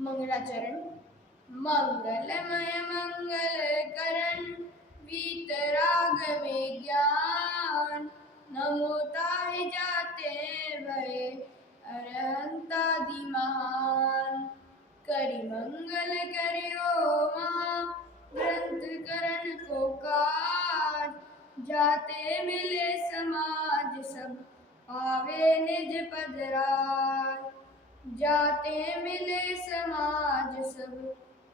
मंगलाचरण। मंगलमय मंगल करण वीतराग में ज्ञान, नमो ताहि जाते भय अरहंतादि महान। करि मंगल करियो महा ग्रंथ करण को काज, जाते मिले समाज सब पावे निज पद राज। जाते मिले समाज सब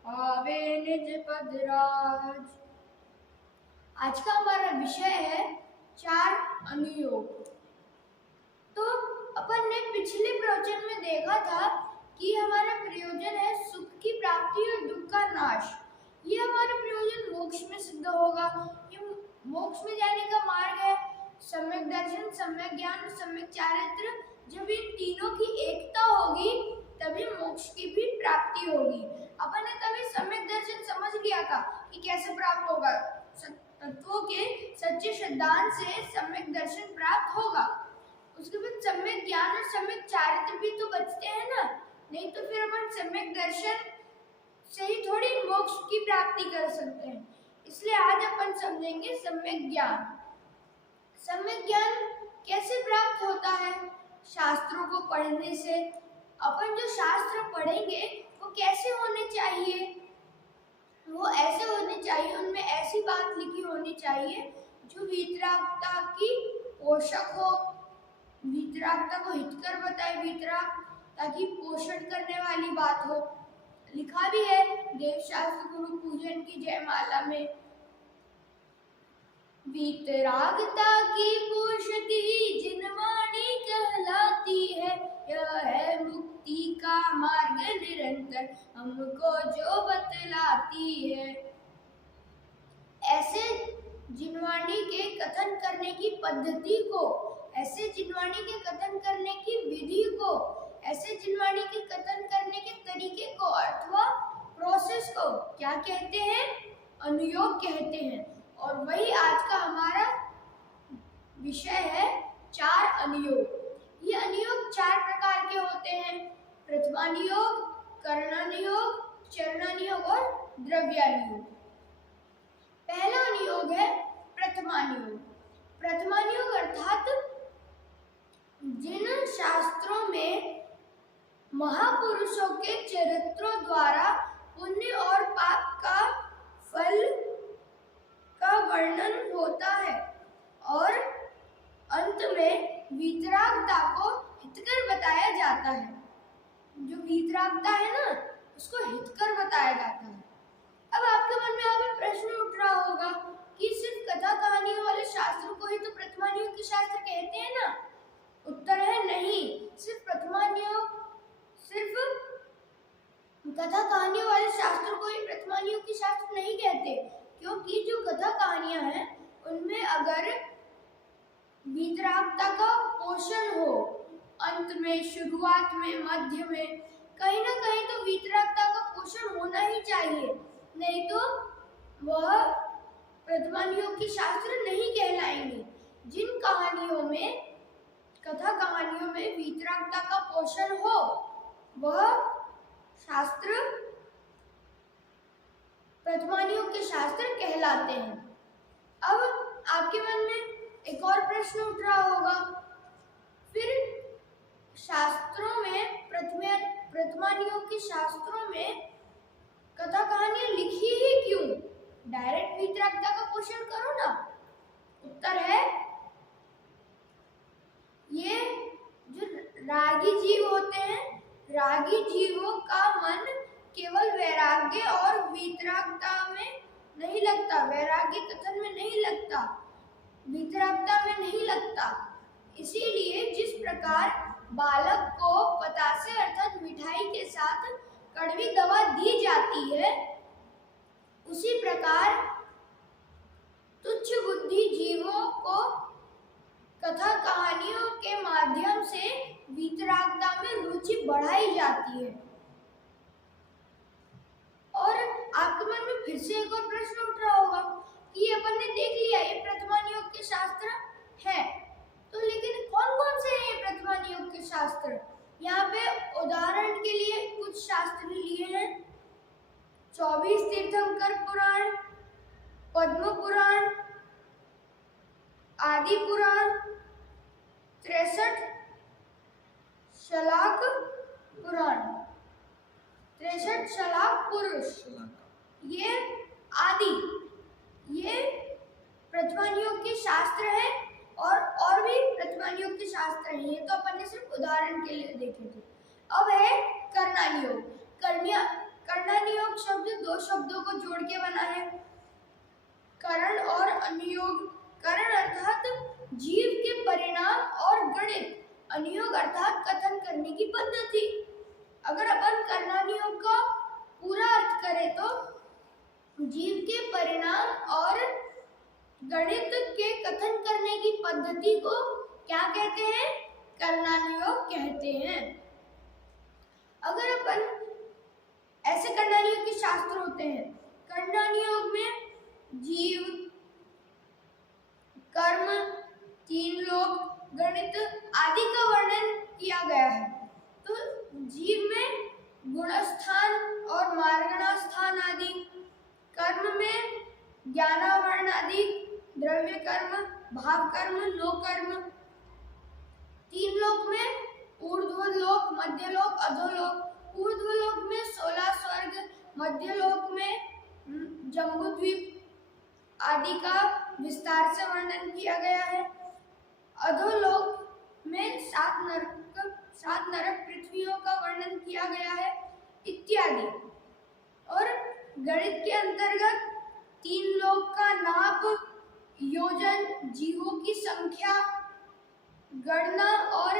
पावे निज पद राज। आज का हमारा विषय है 4 अनुयोग। तो अपन ने पिछले प्रवचन में देखा था कि हमारा प्रयोजन है सुख की प्राप्ति और दुख का नाश। ये हमारा प्रयोजन मोक्ष में सिद्ध होगा। ये मोक्ष में जाने का मार्ग है सम्यक दर्शन, सम्यक ज्ञान और सम्यक चारित्र। जब इन तीनों की एकता होगी तभी मोक्ष की भी प्राप्ति होगी। अपन ने तभी सम्यक दर्शन समझ लिया था कि कैसे प्राप्त होगा। तत्वों के सच्चे सिद्धांत से सम्यक दर्शन प्राप्त होगा। उसके बाद सम्यक ज्ञान और सम्यक चारित्र भी तो बचते हैं ना, नहीं तो फिर अपन सम्यक दर्शन से ही थोड़ी मोक्ष की प्राप्ति कर सकते हैं। इसलिए आज अपन समझेंगे सम्यक ज्ञान। सम्यक ज्ञान कैसे प्राप्त होता है? शास्त्रों को पढ़ने से। अपन जो शास्त्र पढ़ेंगे वो कैसे होने चाहिए? वो ऐसे होने चाहिए, उनमें ऐसी बात लिखी होनी चाहिए जो वीतरागता की पोषक हो, वीतरागता को हितकर बताए, वीतरागता की पोषण करने वाली बात हो। लिखा भी है देवशास्त्र गुरु पूजन की जयमाला में, वीतरागता की पोषती जिनवाणी कहलाती है, यह है मुक्ति का मार्ग निरंतर हमको जो बतलाती है। ऐसे जिनवाणी के कथन करने की पद्धति को, ऐसे जिनवाणी के कथन करने की विधि को, ऐसे जिनवाणी के कथन करने के तरीके को अथवा प्रोसेस को क्या कहते हैं? अनुयोग कहते हैं। और वही आज का हमारा विषय है 4 अनुयोग। ये अनुयोग 4 प्रकार के होते हैं: प्रथमानुयोग, करणानुयोग, चरणानुयोग और द्रव्यानुयोग। पहला अनुयोग है प्रथमानुयोग। प्रथमानुयोग अर्थात जिन शास्त्रों में महापुरुषों के चरित्रों द्वारा पुण्य और पाप का फल का वर्णन होता है और अंत में वीतरागता को हितकर बताया जाता है। जो वीतरागता है ना, उसको हितकर बताया जाता है। अब आपके मन में यहाँ पे प्रश्न उठ रहा होगा कि सिर्फ कथा कहानियों वाले शास्त्र को ही तो प्रथमानुयोग के शास्त्र कहते हैं ना? उत्तर है नहीं। सिर्फ प्रथमानुयोग, सिर्फ कथा कहानियों वाले शास्त्र को ही प्रथमानुयोग के शास्त्र नहीं कहते, क्योंकि जो कथा कहानियां हैं उनमें अगर वीतरागता का पोषण हो, अंत में, शुरुआत में, मध्य में, कहीं ना कहीं तो वीतरागता का पोषण होना ही चाहिए, नहीं तो वह प्रथमानुयोग के शास्त्र नहीं कहलाएंगे। जिन कहानियों में, कथा कहानियों में वीतरागता का पोषण हो वह शास्त्र प्रथमानुयोग के शास्त्र कहलाते हैं। अब आपके मन में एक और प्रश्न उठ रहा होगा, फिर शास्त्रों में, प्रथमानुयोग के शास्त्रों में कथा कहानियां लिखी ही क्यों? डायरेक्ट वीतरागता का पोषण करो ना। उत्तर है ये जो रागी जीव होते हैं, रागी जीवों का मन केवल वैराग्य और वीतरागता में नहीं लगता, वैराग्य कथन में नहीं लगता, वीतरागता में नहीं लगता। इसीलिए जिस प्रकार बालक को पतासे अर्थात मिठाई के साथ कड़वी दवा दी जाती है, उसी प्रकार तुच्छ बुद्धि जीवों को कथा कहानियों के माध्यम से वीतरागता में रुचि बढ़ाई जाती है। और आपके मन में फिर से एक और प्रश्न उठ रहा होगा कि अपन ने देख लिया ये प्रथमानुयोग के शास्त्र है, तो लेकिन कौन कौन से हैं ये प्रथमानुयोग के शास्त्र? यहाँ पे उदाहरण के लिए कुछ शास्त्र लिए किए हैं। 24 तीर्थंकर पुराण, पद्म पुराण, आदि पुराण, 63 शलाक पुराण, 63 शलाक पुरुष, ये आदि, ये प्रतिमानियोग के शास्त्र है। और भी प्रतिमानियोग के शास्त्र हैं, ये तो अपन ने सिर्फ उदाहरण के लिए देखे थे। अब है कर्णानियोग। कर्णानियोग शब्द दो शब्दों को जोड़ के बना है, करण और अनुयोग। करण अर्थात जीव के परिणाम और गणित, अनुयोग अर्थात कथन करने की पद्धति। अगर अपन कर्णानियोग का पूरा अर्थ करें तो जीव के परिणाम और गणित के कथन करने की पद्धति को क्या कहते हैं? कर्णानियोग कहते हैं। अगर अपन ऐसे कर्णानियोग के शास्त्र होते हैं, कर्णानियोग में जीव, कर्म, तीन लोक, गणित आदि का वर्णन किया गया है। तो जीव में गुणस्थान और मार्गणास्थान आदि, कर्म में ज्ञानावरण आदि, द्रव्य कर्म, भाव कर्म, लोक कर्म, तीन लोक में ऊर्ध्व लोक, मध्य लोक, अधोलोक। ऊर्ध्व लोक में 16 स्वर्ग, मध्य लोक में जम्बूद्वीप आदि का विस्तार से वर्णन किया गया है। अधोलोक में 7 नरक पृथ्वियों का वर्णन किया गया है इत्यादि। और गणित के अंतर्गत 3 लोक का नाप, योजन, जीवों की संख्या, गणना और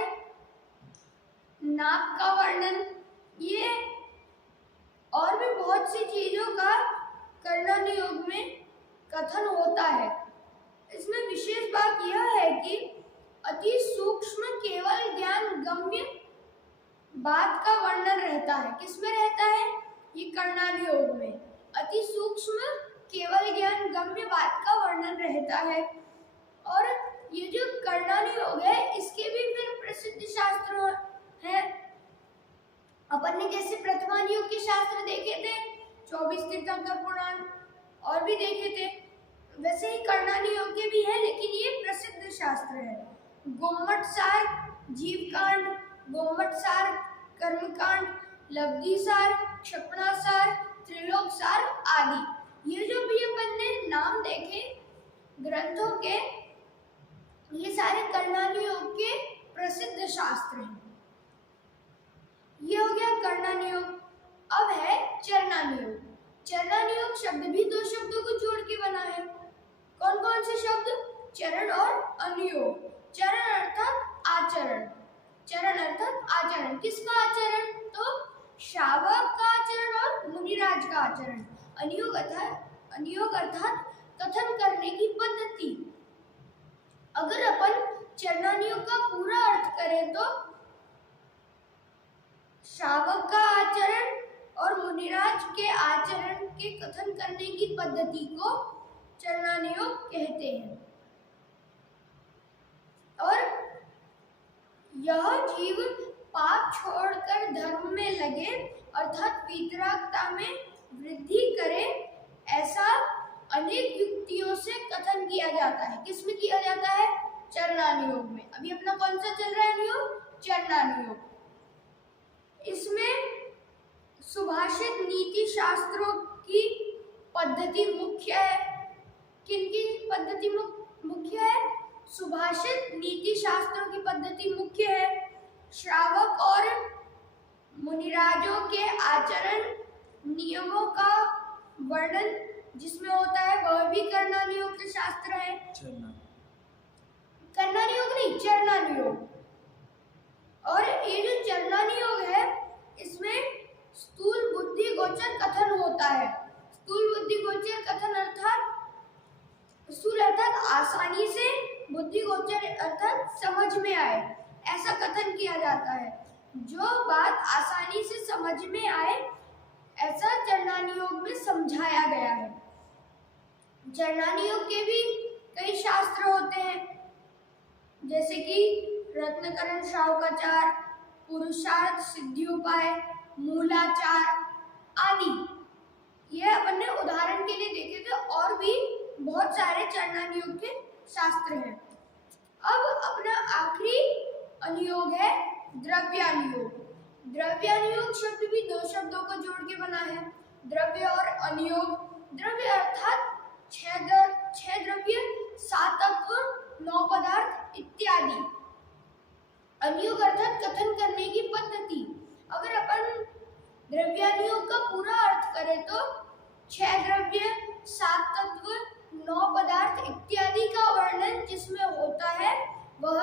नाप का वर्णन, ये और भी बहुत सी चीजों का कर्णानियोग में कथन होता है। इसमें विशेष बात यह है कि अति सूक्ष्म केवल ज्ञान गम्य बात का वर्णन रहता है। किसमें रहता है? ये कर्णानियोग में अति सूक्ष्म केवल ज्ञान गम्य बात का वर्णन रहता है। और ये जो कर्णानियोग है, इसके भी फिर प्रसिद्ध शास्त्र हैं। अपन ने जैसे प्रतिमानियोग के शास्त्र देखे थे, 24 तीर्थंकर पुराण और भी देखे थे, वैसे ही कर्णानियोग के भी है, लेकिन ये प्रसिद्ध शास्त्र है। गोमट सार जीवकांड, गोमट सार कर्मकांड, लब्धि सार, क्षपणा सार, त्रिलोक सार आदि, ये जो भी अपन ने नाम देखे ग्रंथों के, ये सारे कर्णानियोग के प्रसिद्ध शास्त्र हैं। ये हो गया कर्णानियोग। अब है चरणानियोग। चरणानियोग शब्द भी 2 शब्दों को जोड़ के बना है। कौन कौन से शब्द? चरण और अनुयोग। चरण अर्थात आचरण, चरण अर्थात आचरण। किसका आचरण? तो श्रावक का आचरण और मुनिराज का आचरण। अनुयोग अर्थात कथन करने की पद्धति। अगर अपन चरणानियोग का पूरा अर्थ करें तो श्रावक का आचरण और मुनिराज के आचरण के कथन करने की पद्धति को चरणानियोग कहते हैं। और यह जीव पाप छोड़कर धर्म में लगे अर्थात वीतरागता में वृद्धि करे, ऐसा अनेक युक्तियों से कथन किया जाता है। किसमें किया जाता है? चरणानियोग में। अभी अपना कौन सा चल रहा है अनुयोग? चरणानियोग। इसमें सुभाषित नीति शास्त्रों की पद्धति मुख्य है। किनकी पद्धति मुख्य है? सुभाषित नीति शास्त्रों की पद्धति मुख्य है। श्रावक और मुनिराजों के आचरण नियमों का वर्णन जिसमें होता है, वह भी कर्णानियोग के शास्त्र है। कर्णानियोग नहीं, चरणानियोग। और ये जो चरणानियोग है, इसमें स्थूल बुद्धि गोचर कथन होता है। स्थूल बुद्धि गोचर कथन अर्थात स्थूल अर्थात आसानी से, बुद्धि गोचर अर्थात समझ में आए, ऐसा कथन किया जाता है। जो बात आसानी से समझ में आए, ऐसा चरणानियोग में समझाया गया है। चरणानियोग के भी कई शास्त्र होते हैं, जैसे कि रत्नकरण श्रावकाचार, पुरुषार्थ सिद्धि उपाय, मूलाचार, आदि। ये अपन ने उदाहरण के लिए देखे थे, और भी बहुत सारे चरणानुयोग के शास्त्र हैं। अब अपना आखिरी अनुयोग है द्रव्यानुयोग। द्रव्यानुयोग शब्द भी दो शब्दों को जोड़ के बना है, द्रव्य और अनुयोग। द्रव्य अर्थात छह द्रव्य, 7 तत्व, 9 पदार्थ इत्यादि। अनुयोग अर्थात कथन करने की पद्धति। अगर अपन द्रव्यानुयोग का पूरा अर्थ करें तो 6 द्रव्य, 7 तत्व, 9 पदार्थ इत्यादि का वर्णन जिसमें होता है वह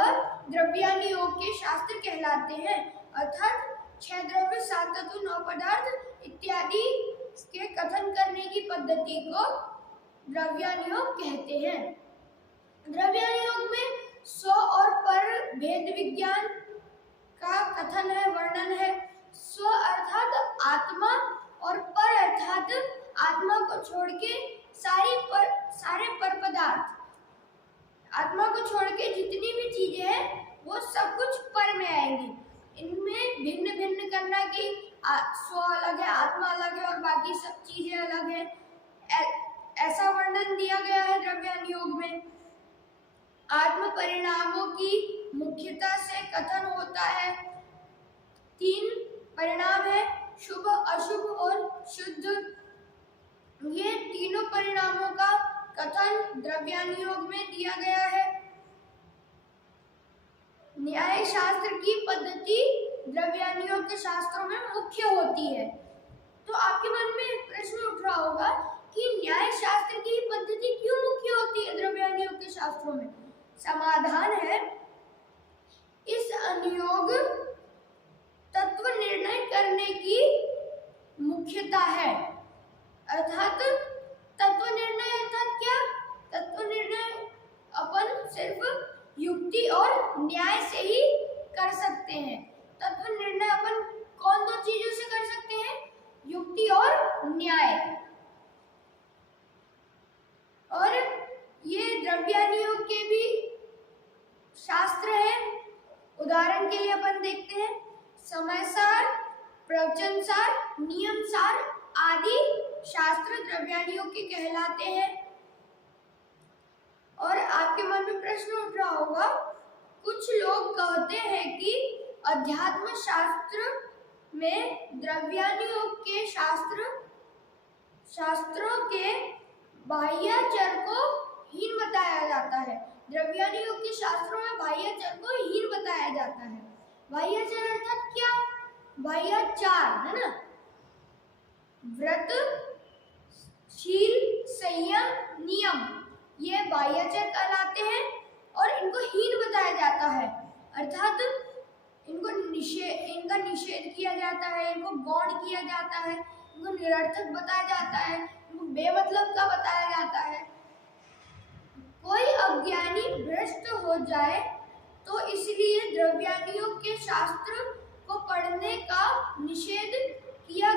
द्रव्यानुयोग के शास्त्र कहलाते हैं। अर्थात 6 द्रव्य, 7 तत्व, 9 पदार्थ इत्यादि के कथन करने की पद्धति को द्रव्यानुयोग कहते हैं। द्रव्यानुयोग में स्व और पर भेद विज्ञान का कथन है, वर्णन है। स्व अर्थात आत्मा और पर अर्थात आत्मा को छोड़ के सारे पर पदार्थ, आत्मा को छोड़ के जितनी भी चीजें हैं वो सब कुछ पर में आएंगी। इनमें भिन्न भिन्न करना कि स्व अलग है, आत्मा अलग है और बाकी सब चीजें अलग है, ऐसा वर्णन दिया गया है द्रव्यानुयोग में। आत्म परिणामों की मुख्यता से कथन होता है। 3 परिणाम है, शुभ, अशुभ और शुद्ध। ये तीनों परिणामों का कथन द्रव्यानुयोग में दिया गया है। न्याय शास्त्र की पद्धति द्रव्यानुयोग के शास्त्रों में मुख्य होती है। तो आपके मन में प्रश्न उठ रहा होगा कि न्याय शास्त्र की पद्धति क्यों मुख्य होती है द्रव्यानुयोग के शास्त्रों में? समाधान है, इस अनुयोग तत्व निर्णय करने की मुख्यता है। अर्थात तत्व निर्णय अर्थात क्या? तत्व निर्णय अपन सिर्फ युक्ति और न्याय से ही कर सकते हैं। तत्व निर्णय अपन कौन दो चीजों से कर सकते हैं? युक्ति और न्याय। और ये द्रव्यानुयोग के भी शास्त्र हैं। उदाहरण के लिए अपन देखते हैं, समयसार, प्रवचनसार, नियमसार आदि शास्त्र द्रव्यानुयोग के कहलाते हैं। और आपके मन में प्रश्न उठ रहा होगा, कुछ लोग कहते हैं कि अध्यात्म शास्त्र में द्रव्यानुयोग के शास्त्रों के बाह्याचर को हीन बताया जाता है। द्रव्यानुयोग के शास्त्रों में बाह्याचर को हीन बताया जाता है। बाह्याचर अर्थात क्या? बाह्याचार है ना, व्रत, शील, संयम, नियम, ये बाह्याचर कहलाते हैं और इनको हीन बताया जाता है। अर्थात इनका निषेध किया जाता है, इनको गौण किया जाता है, इनको निरर्थक बताया जाता है, इनको बेमतलब का बताया जाता है। कोई अज्ञानी भ्रष्ट हो जाए तो इसलिए द्रव्यानुयोग के शास्त्र को पढ़ने का निषेध किया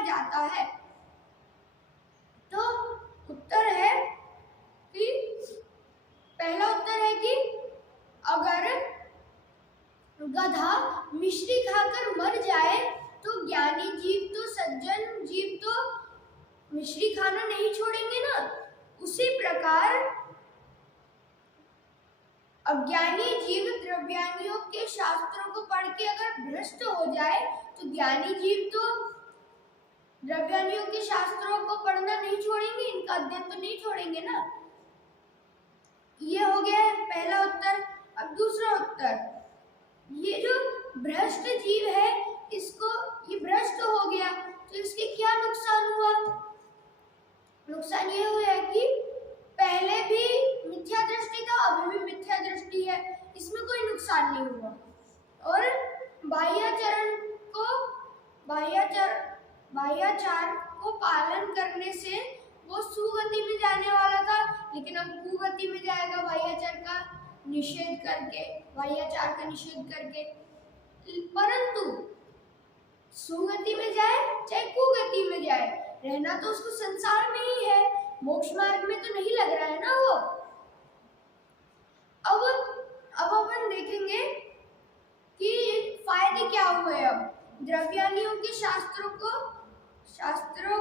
जाता है। तो उत्तर है कि पहला उत्तर है कि अगर गधा मिश्री खाकर मर जाए तो ज्ञानी जीव तो सज्जन जीव तो मिश्री खाना नहीं छोड़ेंगे ना। उसी प्रकार अज्ञानी जीव द्रव्यानुयोग के शास्त्रों को पढ़ के अगर भ्रष्ट हो जाए तो ज्ञानी जीव तो द्रव्यानुयोग के शास्त्रों को पढ़ना नहीं छोड़ेंगे, इनका अध्ययन तो नहीं छोड़ेंगे ना। ये हो गया पहला उत्तर। अब दूसरा उत्तर, ये जो भ्रष्ट जीव है ये भ्रष्ट हो गया तो इसके क्या नुकसान हुआ? नुकसान ये हुआ कि पहले भी मिथ्या दृष्टि था, अभी भी मिथ्या दृष्टि है, इसमें कोई नुकसान नहीं हुआ। और बाह्याचार को पालन करने से वो सुगति में जाने वाला था, लेकिन अब कुगति में जाएगा बाह्याचार का निषेध करके। परंतु सुगति में जाए चाहे कुगति में जाए, रहना तो उसको संसार में ही है, मोक्ष मार्ग में तो नहीं लग रहा है ना वो। अब अपन देखेंगे कि फायदे क्या हुए। अब द्रव्यादियों के शास्त्रों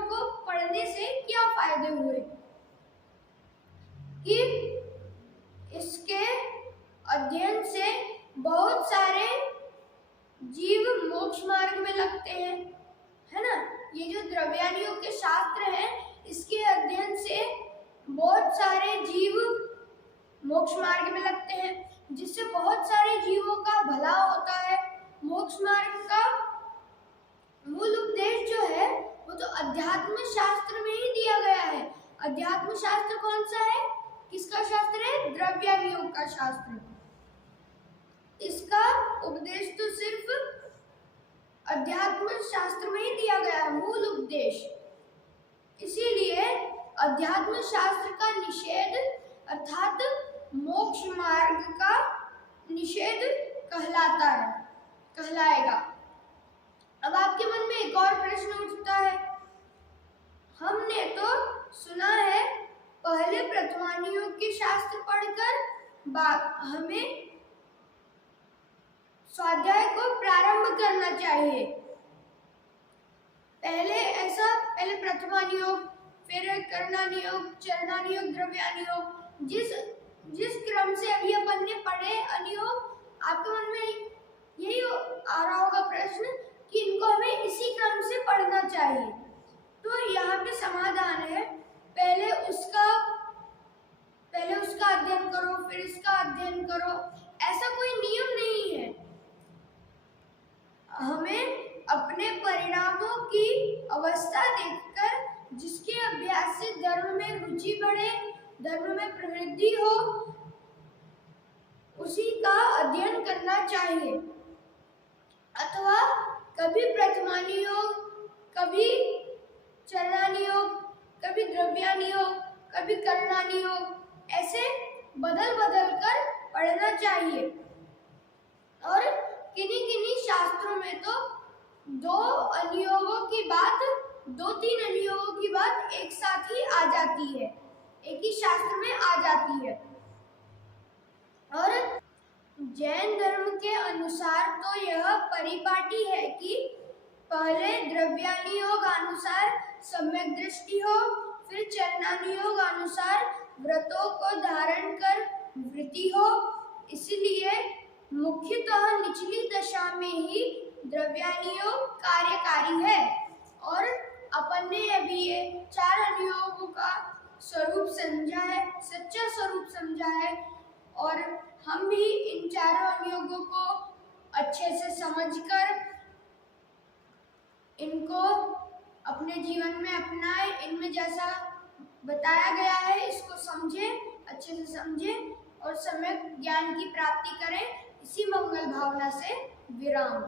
को पढ़ने से क्या फायदे हुए कि इसके अध्ययन से बहुत सारे जीव मोक्ष मार्ग में लगते हैं, है ना। ये जो द्रव्यादियों के शास्त्र हैं, इसके अध्ययन से बहुत सारे जीव मोक्ष मार्ग में लगते हैं, जिससे बहुत सारे जीवों का भला होता है। मोक्ष मार्ग का मूल उपदेश जो है वो तो अध्यात्म शास्त्र में ही दिया गया है। अध्यात्म शास्त्र कौन सा है? किसका शास्त्र है? द्रव्यादियों का शास्त्र। इसका उपदेश तो सिर्फ अध्यात्म शास्त्र में ही दिया गया है, मूल उपदेश। इसीलिए अध्यात्म शास्त्र का निषेध अर्थात मोक्ष मार्ग का निषेध कहलाएगा। अब आपके मन में एक और प्रश्न उठता है, हमने तो सुना है पहले प्रथमानियोग के शास्त्र पढ़कर हमें स्वाध्याय को प्रारंभ करना चाहिए। पहले प्रथमानियोग, फिर करणानियोग, चरणानियोग, द्रव्यानियोग, जिस क्रम से अभी अपन ने पढ़े अनियोग, आपके मन में यही आ रहा होगा प्रश्न कि इनको हमें इसी क्रम से पढ़ना चाहिए। तो यहाँ पे समाधान है, पहले उसका अध्ययन करो, फिर इसका अध्ययन करो, ऐसा कोई नियम नहीं है। हमें अपने परिणामों की अवस्था देखकर जिसके अभ्यास से धर्म में रुचि बढ़े, धर्म में प्रवृत्ति हो, उसी का अध्ययन करना चाहिए। अथवा कभी प्रथमानियोग, कभी चरणानियोग, कभी द्रव्यानियोग, कभी करणानियोग, ऐसे बदल कर पढ़ना चाहिए। और किन्हीं शास्त्रों में तो 2-3 अनियोगों की बात एक साथ ही आ जाती है, एक ही शास्त्र में आ जाती है। और जैन धर्म के अनुसार तो यह परिपाटी है कि पहले द्रव्यानियोग अनुसार सम्यक दृष्टि हो, फिर चरणानियोग अनुसार व्रतों को धारण कर वृत्ति हो। इसलिए मुख्यतः निचली दशा में ही द्रव्यानियोग कार्यकारी है। और अपन ने अभी ये 4 अनियोगों का स्वरूप समझा है, सच्चा स्वरूप समझा है, और हम भी इन 4 अनियोगों को अच्छे से समझकर इनको अपने जीवन में अपनाए, इनमें जैसा बताया गया है इसको समझे, अच्छे से समझे और सम्यक ज्ञान की प्राप्ति करें। इसी मंगल भावना से विराम।